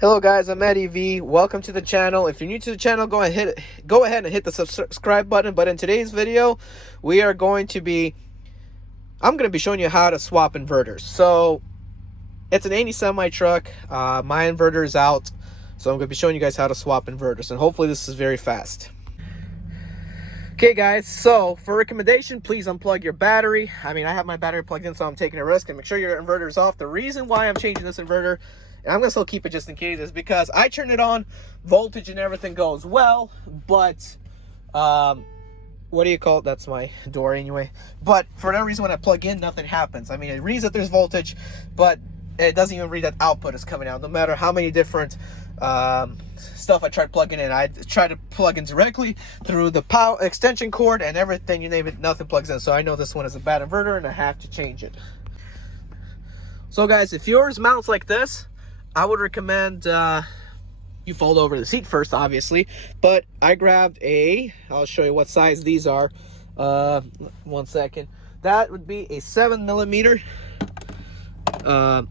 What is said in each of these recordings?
Hello guys, I'm Eddie V. Welcome to the channel. If you're new to the channel, go ahead and hit the subscribe button. But in today's video, I'm going to be showing you how to swap inverters. So it's an 80 semi truck. My inverter is out, so I'm going to be showing you guys how to swap inverters, and hopefully this is very fast. Okay guys, so for recommendation, please unplug your battery. I have my battery plugged in, so I'm taking a risk, and make sure your inverter is off. The reason why I'm changing this inverter, and I'm gonna still keep it just in case, is because I turn it on, voltage and everything goes well, but what do you call it? That's my door anyway. But for that reason, when I plug in, nothing happens. It reads that there's voltage, but it doesn't even read that output is coming out, no matter how many different stuff I tried plugging in. I tried to plug in directly through the power extension cord and everything, you name it, nothing plugs in. So I know this one is a bad inverter and I have to change it. So guys, if yours mounts like this, I would recommend you fold over the seat first, obviously. But I grabbed I'll show you what size these are. 1 second. That would be a 7mm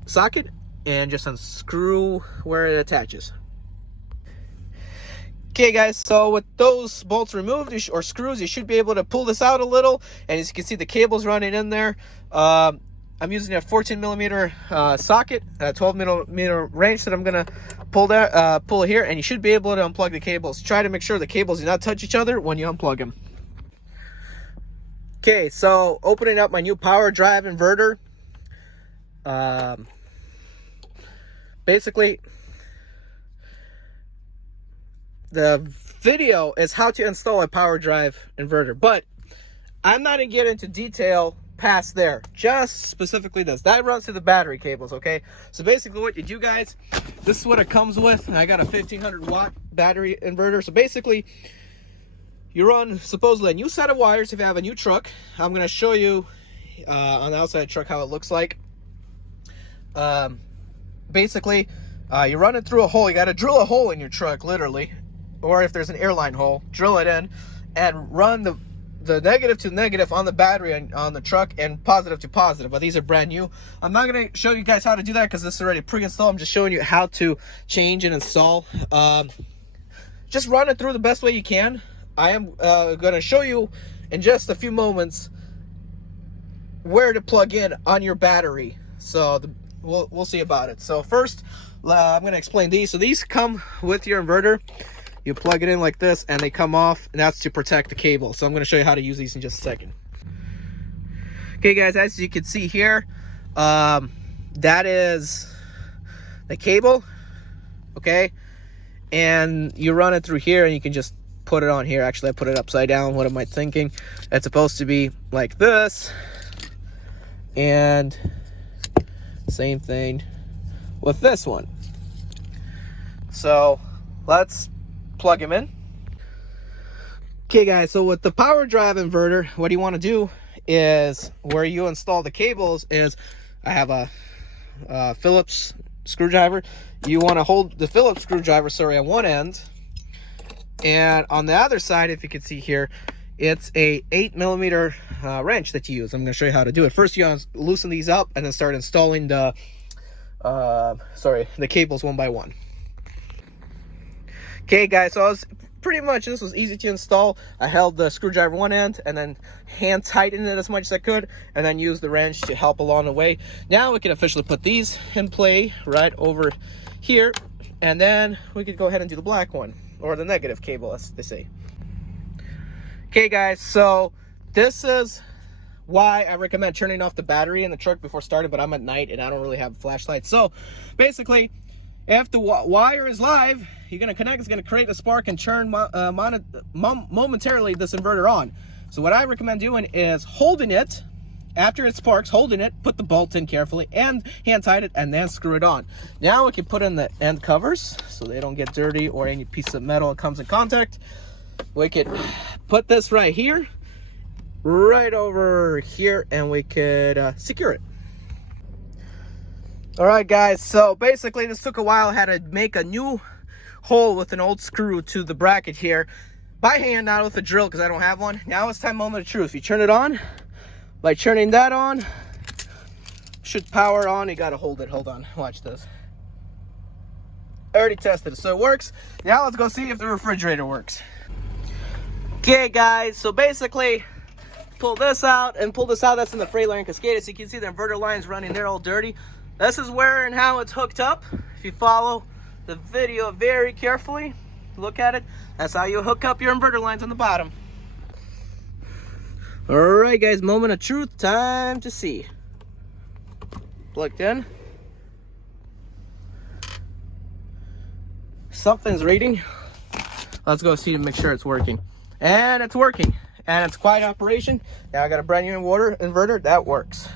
socket, and just unscrew where it attaches. Okay guys, so with those bolts removed, or screws, you should be able to pull this out a little, and as you can see, the cable's running in there. I'm using a 14mm socket, a 12mm wrench that I'm gonna pull here, and you should be able to unplug the cables. Try to make sure the cables do not touch each other when you unplug them. Okay, so opening up my new Powerdrive inverter. Basically, the video is how to install a Powerdrive inverter, but I'm not gonna get into detail past there, just specifically this. That runs through the battery cables, okay? So basically what you do, guys, this is what it comes with. I got a 1500 watt battery inverter. So basically, you run supposedly a new set of wires if you have a new truck. I'm gonna show you on the outside of the truck how it looks like. Basically, you run it through a hole. You got to drill a hole in your truck, literally, or if there's an airline hole, drill it in and run the negative to negative on the battery on the truck, and positive to positive. But these are brand new. I'm not going to show you guys how to do that because this is already pre-installed. I'm just showing you how to change and install. Just run it through the best way you can. I am going to show you in just a few moments where to plug in on your battery. So we'll see about it. So first, I'm going to explain these. So these come with your inverter. You plug it in like this, and they come off, and that's to protect the cable. So I'm going to show you how to use these in just a second. Okay, guys, as you can see here, that is the cable, okay? And you run it through here, and you can just put it on here. Actually, I put it upside down. What am I thinking? It's supposed to be like this, and same thing with this one. So let's plug him in. Okay guys, so with the Powerdrive inverter, what you want to do is, where you install the cables is, I have a Phillips screwdriver. You want to hold the Phillips screwdriver, on one end, and on the other side, if you can see here, it's a 8mm wrench that you use. I'm going to show you how to do it. First, you loosen these up and then start installing the cables one by one. Okay guys, so this was easy to install. I held the screwdriver one end and then hand tightened it as much as I could, and then used the wrench to help along the way. Now we can officially put these in play right over here, and then we could go ahead and do the black one, or the negative cable, as they say. Okay guys, so this is why I recommend turning off the battery in the truck before starting, but I'm at night and I don't really have a flashlight. So basically, if the wire is live, you're going to connect, it's going to create a spark and turn momentarily this inverter on. So what I recommend doing is holding it, after it sparks, holding it, put the bolt in carefully and hand tight it, and then screw it on. Now we can put in the end covers so they don't get dirty, or any piece of metal that comes in contact. We could put this right here, right over here, and we could secure it. All right guys, so basically this took a while. I had to make a new hole with an old screw to the bracket here by hand, not with a drill because I don't have one. Now it's time, moment of truth. You turn it on. By turning that on, should power on. You gotta hold it. Hold on, watch this. I already tested it, so it works. Now let's go see if the refrigerator works. Okay guys, so basically pull this out, that's in the Freightliner Cascade. So you can see the inverter lines running there all dirty. This is where and how it's hooked up. If you follow the video very carefully, look at it, that's how you hook up your inverter lines on the bottom. All right guys, moment of truth, time to see. Plugged in. Something's reading. Let's go see to make sure it's working. And it's working. And it's quiet operation. Now I got a brand new inverter that works.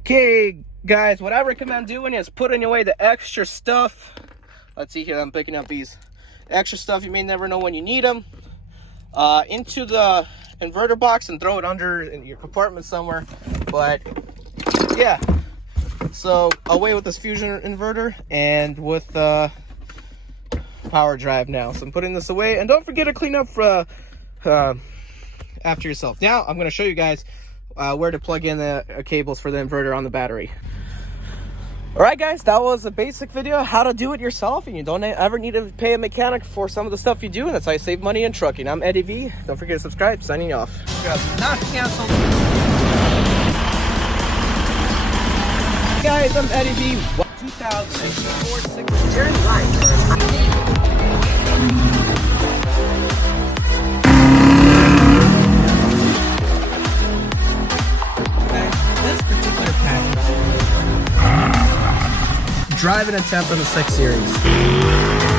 Okay guys, what I recommend doing is putting away the extra stuff. Let's see here, I'm picking up these extra stuff you may never know when you need them. Into the inverter box and throw it under in your compartment somewhere. But yeah, so away with this Fusion inverter and with Powerdrive now. So I'm putting this away, and don't forget to clean up after yourself. Now I'm going to show you guys where to plug in the cables for the inverter on the battery. All right guys, that was a basic video how to do it yourself, and you don't ever need to pay a mechanic for some of the stuff you do, and that's how you save money in trucking. I'm Eddie V. Don't forget to subscribe. Signing off. Not canceled. Guys, I'm Eddie V. 2004 You're in line. This particular package. Drive an attempt on the 6 Series.